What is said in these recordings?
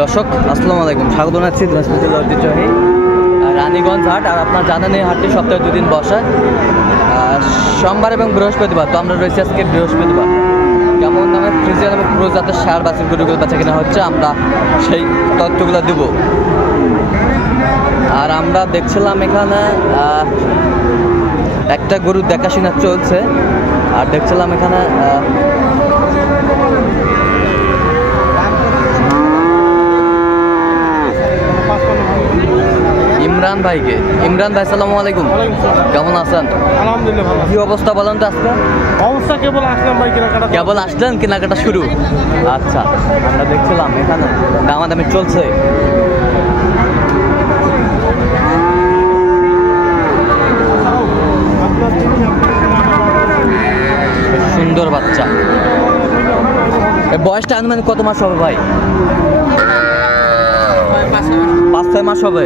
দর্শক আসসালামু আলাইকুম, স্বাগত জানাচ্ছি দিনাজপুর জেলার ঐতিহ্যবাহী রানীগঞ্জ হাট। আর আপনার জানেন এই হাটটি সপ্তাহে 2 দিন বসে, সোমবার এবং বৃহস্পতিবার। তো আমরা রয়েছি আজকে বৃহস্পতিবার। কেমন দামে ফ্রিজিয়ান এবং ক্রুজ জাতের সার বাছুর গরুগুলো বেচা কেনা হচ্ছে, আমরা সেই তথ্যগুলো দেব। আর আমরা দেখছিলাম এখানে একটা গরু দেখাশোনা চলছে, আর দেখছিলাম এখানে ইমরান ভাইকে। ইমরান ভাই আসসালামু আলাইকুম, কেমন আছেন? আলহামদুলিল্লাহ ভালো। কি অবস্থা বলেন তো আজকে? অবস্থা কেবল আসলাম ভাই, কেনাকাটা কেবল আসলেন, কেনাকাটা শুরু? আচ্ছা, আমরা দেখছিলাম এখানে দামাদামি চলছে। সুন্দর বাচ্চা। বয়সটা আনুমানিক কত মাস হবে ভাই? 5-6 মাস হবে।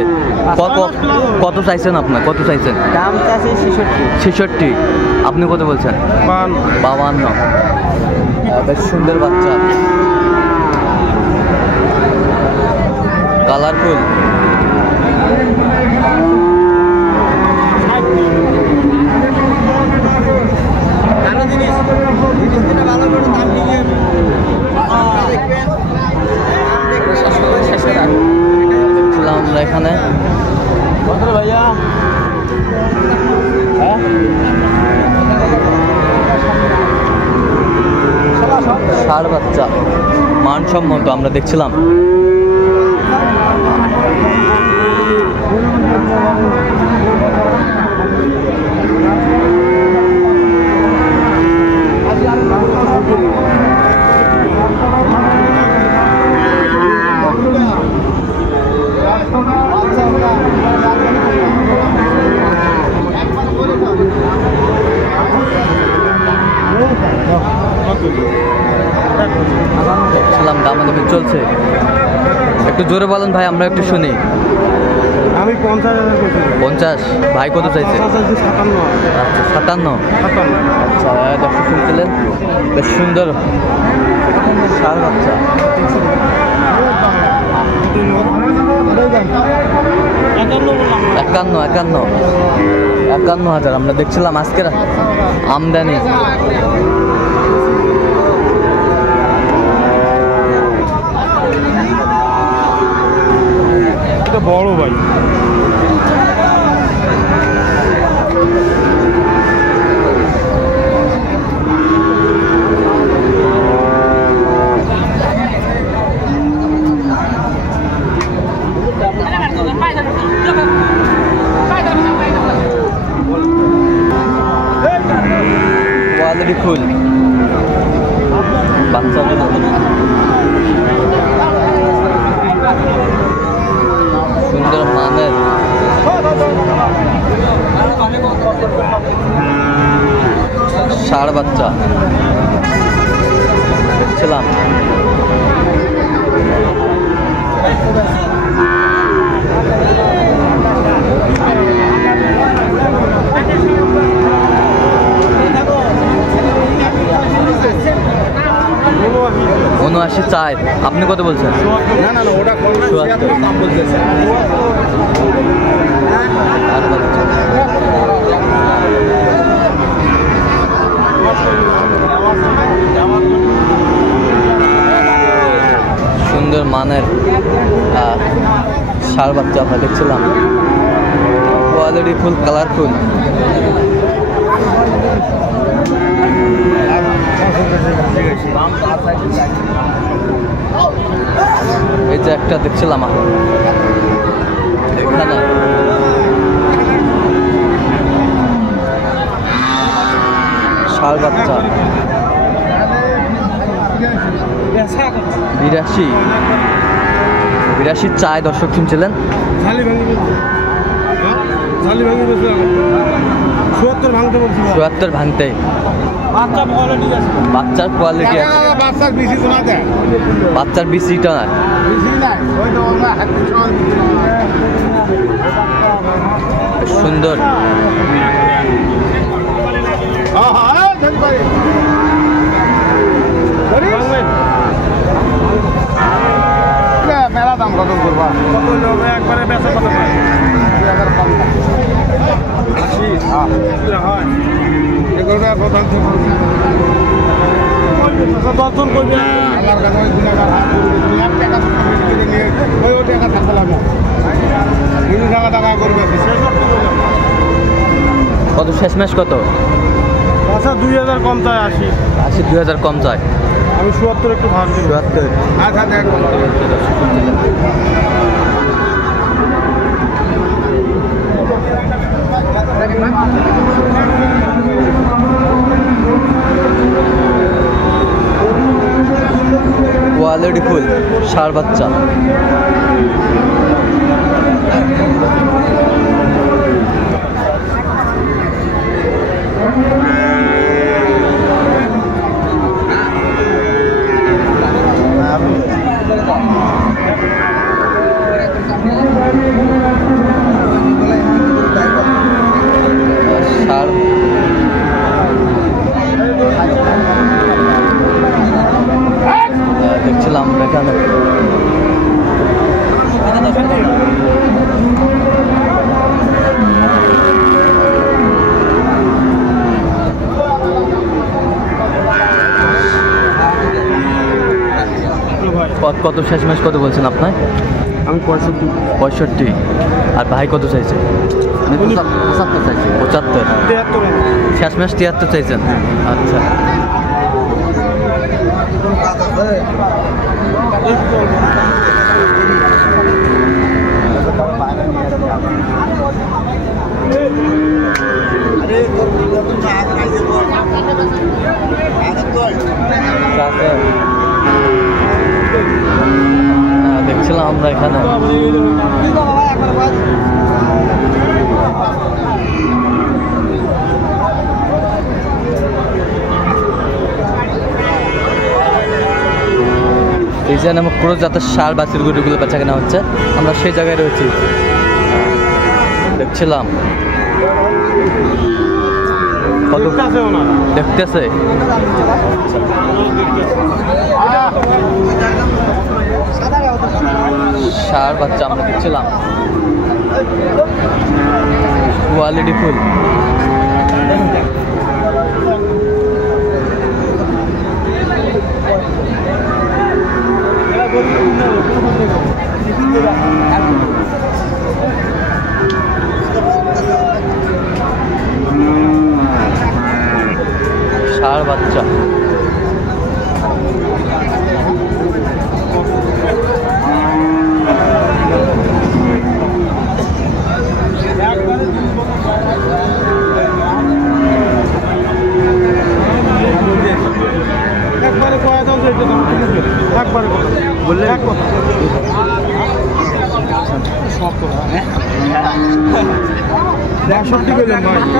কত চাইছেন আপনার? কত চাইছেন? দাম চাষে 66। আপনি কত বলছেন? 52। বেশ সুন্দর বাচ্চা, কালারফুল। আমরা এখানে ভাইয়া ষাঁড় বাচ্চা মানসম্মত আমরা দেখছিলাম। দেখছিলাম দামাদামি চলছে। একটু জোরে বলেন ভাই, আমরা একটু শুনি। আমি 50,000। ভাই কত চাইছে? 57। আচ্ছা, দর্শক শুনছিলেন, বেশ সুন্দর ষাঁড় বাচ্চা। 51,000 আমরা দেখছিলাম আজকের আমদানি। এটা বড় ভাই, কোয়ালিটি ফুল বাচ্চা। সুন্দর মানের ষাঁড় বাচ্চা দেখছিলাম। '79 চাই, আপনি কত বলছেন? না ওটা 76 দাম বলতেছে। সুন্দর মানের ষাঁড় বাচ্চা আমরা দেখছিলাম, কোয়ালিটি ফুল, কালারফুল। এই যে একটা দেখছিলাম এখানে, ষাঁড় বাচ্চা 82 চাই। দর্শক শুনছিলেন 77 ভাঙতে। বাচ্চার কোয়ালিটি আছে, বাচ্চার বিসিটা না। সুন্দর মেলা কত করবা কত হবে একবারে বেচা কত হয় 2000 কম 80 হ্যাঁ হয় এগুলোটা প্রধান থেকে দর্শন করবে আমার কাছে ওই 2000 1 টাকা কিনে নিয়ে ওই টাকা থাকতে লাগে 3 টাকা করবে কত শেষমেশ কত? আচ্ছা 2000 কম চাই 80 2000 কম চাই। আমি ৭৪ একটু ভাগ দিই ৭৪। আচ্ছা দেখ কোয়ালিটি ফুল ষাঁড় বাচ্চা। দেখছিলাম এখানে কত শেষমেশ কত বলছেন আপনার? আমি 65। আর ভাই কত চাইছে? 75 চাইছে। 75। শেষমেশ 73 চাইছেন? আচ্ছা। দেখছিলাম আমরা এখানে এই যে আমার ক্রোজ জাতের ষাঁড় বাছুর গরুগুলো বেচা কেনা হচ্ছে, আমরা সেই জায়গায় রয়েছি। দেখছিলাম দেখতেছে ষাঁড় বাচ্চা আমরা দেখছিলাম কোয়ালিটি ফুল। ষাঁড় বাচ্চা একবারে কয় দাম একবারে বললে এক কথা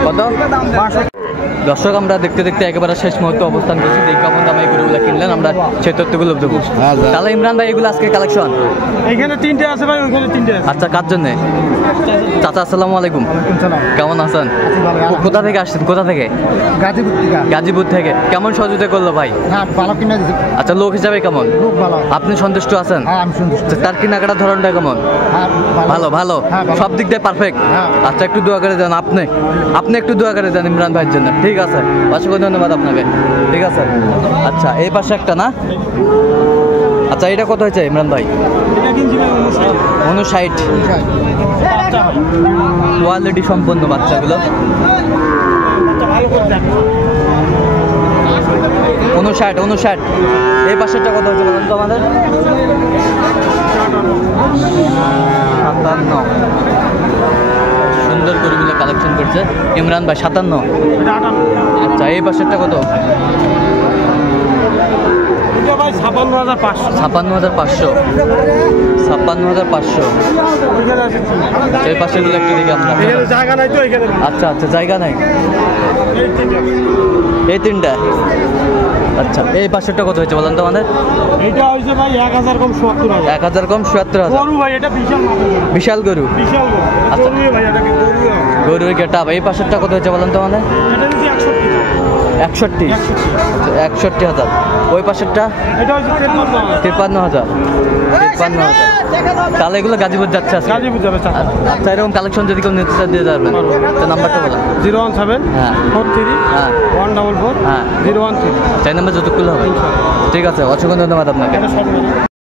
কত? দর্শক আমরা দেখতে দেখতে একেবারে শেষ মুহূর্তে অবস্থান করছি। এই কেমন দামে এই গরুগুলো কিনলেন আমরা সেই তথ্যগুলো দেবো। তাহলে ইমরান ভাই এগুলো আজকে কালেকশন এখানে 3টে আছে ভাই, ওইখানে 3টে আছে। আচ্ছা, কার জন্যে? চাচা আসসালামু আলাইকুম, কেমন আছেন? কোথা থেকে আসছেন? কোথা থেকে? গাজীপুর থেকে। কেমন সহযোগিতা করলো ভাই? আচ্ছা, লোক হিসাবে কেমন? আপনি সন্তুষ্ট আছেন? তার কেনাকাটার ধরনটা কেমন? ভালো ভালো, সব দিক দিয়ে পারফেক্ট। আচ্ছা, একটু দোয়া করে দেন। আপনি একটু দোয়া করে দেন ইমরান ভাইয়ের জন্য। ঠিক আছে, অসংখ্য ধন্যবাদ আপনাকে। ঠিক আছে। আচ্ছা, এই পাশে একটা না? আচ্ছা, এটা কত হয়েছে ইমরান ভাই? 59। কোয়ালিটি সম্পন্ন বাচ্চাগুলো। 59। এই পাশেরটা কত হয়েছে বলুন তো আমাদের? 57। সুন্দর গরুগুলো কালেকশন করছে ইমরান ভাই। 57। আচ্ছা, এই পাশেরটা কত? 56,500। 56,500। এই পাশেগুলো একটু দেখি আমরা। আচ্ছা আচ্ছা, জায়গা নাই। এই 3টা। আচ্ছা, এই পাশেরটা কত হয়েছে বলেন তো আমাদের? এটা হইছে ভাই 1000 কম 70000। 1000 কম 77000। গরু ভাই, এটা বিশাল গরু। আচ্ছা, গরু ভাই, এটা কি গরু? গরুর গেটআপ। এই পাশেরটা কত হয়েছে বলেন তো আমাদের? এটা নিচে 61। 61,000। ওই পাশেরটা? এটা হইছে 53,000। 53,000। তাহলে এগুলো গাজীপুর যাচ্ছে আজকে? গাজীপুর যাবে চাচা। আচ্ছা, এরকম কালেকশন যদি কেউ নিতে চায় দিয়ে যাবেন, তো নাম্বারটা বলেন। 017 হ্যাঁ 43 হ্যাঁ 144 হ্যাঁ 013। চাই নাম্বার যতগুলো হবে। ঠিক আছে, অসংখ্য ধন্যবাদ আপনাকে। এটা সব